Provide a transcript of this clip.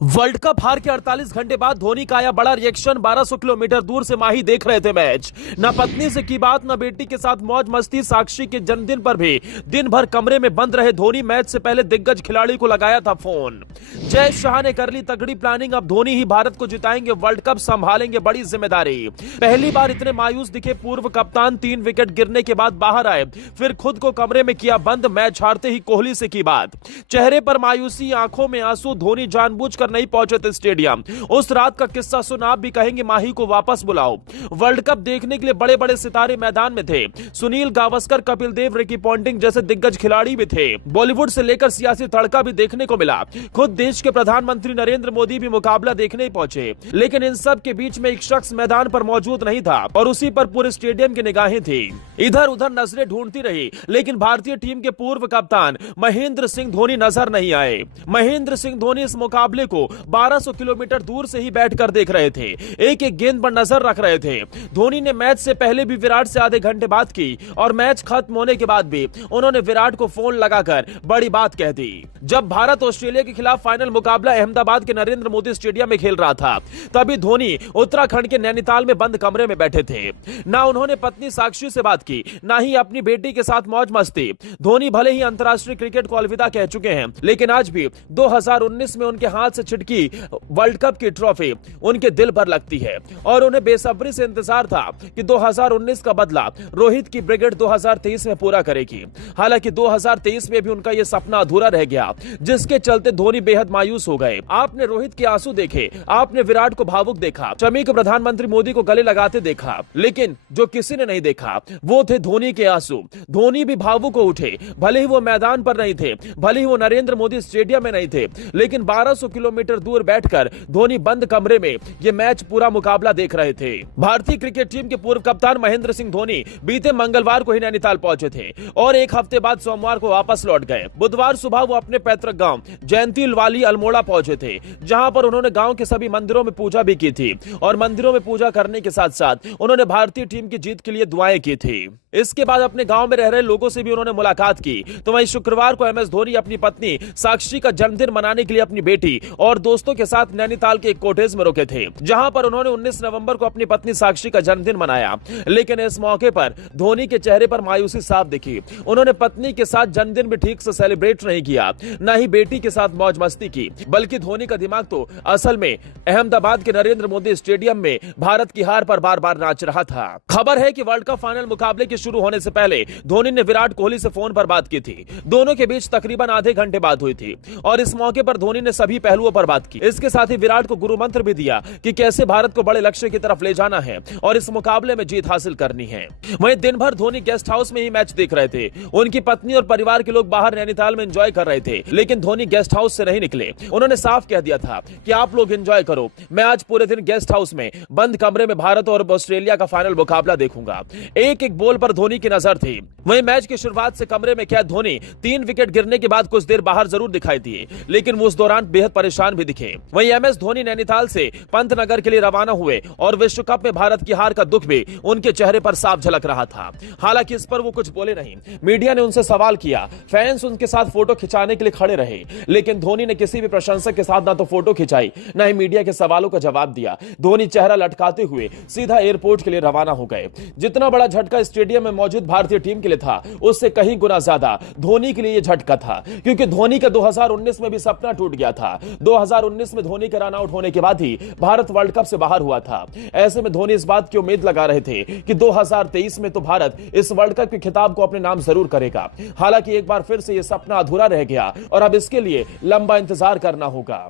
World cup हार के 48 घंटे बाद धोनी का आया बड़ा रिएक्शन। 1200 किलोमीटर दूर से माही देख रहे थे मैच। न पत्नी से की बात, न बेटी के साथ मौज मस्ती। साक्षी के जन्मदिन पर भी दिन भर कमरे में बंद रहे धोनी। मैच से पहले दिग्गज खिलाड़ी को लगाया था फोन। जय शाह ने कर ली तगड़ी प्लानिंग। अब धोनी ही भारत को जिताएंगे वर्ल्ड कप, संभालेंगे बड़ी जिम्मेदारी। पहली बार इतने मायूस दिखे पूर्व कप्तान। 3 विकेट गिरने के बाद बाहर आए, फिर खुद को कमरे में किया बंद। मैच हारते ही कोहली से की बात। चेहरे पर मायूसी, आंखों में आंसू। धोनी जानबूझकर नहीं पहुंचे थे स्टेडियम। उस रात का किस्सा सुन आप भी कहेंगे माही को वापस बुलाओ। वर्ल्ड कप देखने के लिए बड़े बड़े सितारे मैदान में थे। सुनील गावस्कर, कपिल देव, रिकी पॉन्टिंग जैसे दिग्गज खिलाड़ी भी थे। बॉलीवुड से लेकर सियासी तड़का भी देखने को मिला। खुद देश के प्रधानमंत्री नरेंद्र मोदी भी मुकाबला देखने ही पहुंचे। लेकिन इन सब के बीच में एक शख्स मैदान पर मौजूद नहीं था और उसी पर पूरे स्टेडियम की निगाहें थी। इधर उधर नजरें ढूंढती रही, लेकिन भारतीय टीम के पूर्व कप्तान महेंद्र सिंह धोनी नजर नहीं आए। महेंद्र सिंह धोनी इस मुकाबले को 1200 किलोमीटर दूर से ही बैठकर देख रहे थे। एक एक गेंद पर नजर रख रहे थे। धोनी ने मैच से पहले भी विराट से आधे घंटे बात की और मैच खत्म होने के बाद भी उन्होंने विराट को फोन लगाकर बड़ी बात कह दी। जब भारत ऑस्ट्रेलिया के खिलाफ फाइनल मुकाबला अहमदाबाद के नरेंद्र मोदी स्टेडियम में खेल रहा था, तभी धोनी उत्तराखंड के नैनीताल में बंद कमरे में बैठे थे। ना उन्होंने पत्नी साक्षी से बात की, ना ही अपनी बेटी के साथ मौज मस्ती। धोनी भले ही अंतर्राष्ट्रीय क्रिकेट को अलविदा कह चुके हैं, लेकिन आज भी 2019 में उनके हाथ से छिटकी वर्ल्ड कप की ट्रॉफी उनके दिल पर लगती है और उन्हें बेसब्री से इंतजार था कि 2019 का बदला रोहित की ब्रिगेड 2023 में पूरा करेगी। हालांकि 2023 में भी उनका यह सपना अधूरा रह गया, जिसके चलते धोनी बेहद मायूस हो गए। आपने रोहित के आंसू देखे, आपने विराट को भावुक देखा, शमी को प्रधानमंत्री मोदी को गले लगाते देखा, लेकिन जो किसी ने नहीं देखा वो थे धोनी के आंसू। धोनी भी भावुक हो उठे। भले ही वो मैदान पर नहीं थे, भले ही वो नरेंद्र मोदी स्टेडियम में नहीं थे, लेकिन 1200 किलोमीटर दूर बैठकर धोनी बंद कमरे में ये मैच पूरा मुकाबला देख रहे थे। भारतीय क्रिकेट टीम के पूर्व कप्तान महेंद्र सिंह धोनी बीते मंगलवार को ही नैनीताल पहुंचे थे और एक हफ्ते बाद सोमवार को वापस लौट गए। बुधवार सुबह वो अपने पैतृक गांव जयंती वाली अल्मोड़ा पहुंचे थे, जहां पर उन्होंने गांव के सभी मंदिरों में पूजा भी की थी और मंदिरों में पूजा करने के साथ साथ उन्होंने भारतीय टीम की जीत के लिए दुआएं की थी। इसके बाद अपने गांव में रह रहे लोगों से भी उन्होंने मुलाकात की। तो वहीं शुक्रवार को एमएस धोनी अपनी पत्नी साक्षी का जन्मदिन मनाने के लिए अपनी बेटी और दोस्तों के साथ नैनीताल के एक कॉटेज में रुके थे, जहां पर उन्होंने 19 नवंबर को अपनी पत्नी साक्षी का जन्मदिन मनाया। लेकिन इस मौके पर धोनी के चेहरे पर मायूसी साफ दिखी। उन्होंने पत्नी के साथ जन्मदिन भी ठीक से सेलिब्रेट नहीं किया, न ही बेटी के साथ मौज मस्ती की, बल्कि धोनी का दिमाग तो असल में अहमदाबाद के नरेंद्र मोदी स्टेडियम में भारत की हार पर बार बार नाच रहा था। खबर है कि वर्ल्ड कप फाइनल मुकाबले के शुरू होने से पहले धोनी ने विराट कोहली से फोन पर बात की थी। दोनों के बीच तकरीबन आधे घंटे बात हुई थी और इस मौके पर धोनी ने सभी पहलुओं पर बात की। इसके साथ ही विराट को गुरु मंत्र भी दिया कि कैसे भारत को बड़े लक्ष्य की तरफ ले जाना है और इस मुकाबले में जीत हासिल करनी है। वहीं दिन भर धोनी गेस्ट हाउस में ही मैच देख रहे थे। उनकी पत्नी और परिवार के लोग बाहर नैनीताल में एंजॉय कर रहे थे, लेकिन धोनी गेस्ट हाउस से नहीं निकले। उन्होंने साफ कह दिया था कि आप लोग एंजॉय करो, मैं आज पूरे दिन गेस्ट हाउस में बंद कमरे में भारत और ऑस्ट्रेलिया का फाइनल मुकाबला देखूंगा। एक एक बॉल पर धोनी की नजर थी। वहीं मैच की शुरुआत से कमरे में कैद धोनी 3 विकेट गिरने के बाद कुछ देर बाहर जरूर दिखाई दिए, लेकिन वो उस दौरान बेहद परेशान भी दिखे। वहीं एमएस धोनी नैनीताल से पंतनगर के लिए रवाना हुए और विश्व कप में भारत की हार का दुख भी उनके चेहरे पर साफ झलक रहा था। हालांकि इस पर वो कुछ बोले नहीं। मीडिया ने उनसे सवाल किया, फैंस उनके साथ फोटो खिंचाने के लिए खड़े रहे, लेकिन धोनी ने किसी भी प्रशंसक के साथ ना तो फोटो खिंचाई, ना ही मीडिया के सवालों का जवाब दिया। धोनी चेहरा लटकाते हुए सीधा एयरपोर्ट के लिए रवाना हो गए। जितना बड़ा झटका स्टेडियम में मौजूद भारतीय टीम के लिए था, उससे कहीं गुना ज्यादा धोनी के लिए यह झटका था, क्योंकि धोनी का 2019 में भी सपना टूट गया था। 2019 में धोनी के रन आउट होने के बाद ही भारत वर्ल्ड कप से बाहर हुआ था। ऐसे में धोनी इस बात की उम्मीद लगा रहे थे कि 2023 में तो भारत इस वर्ल्ड कप के खिताब को अपने नाम जरूर करेगा। हालांकि एक बार फिर से यह सपना अधूरा रह गया और अब इसके लिए लंबा इंतजार करना होगा।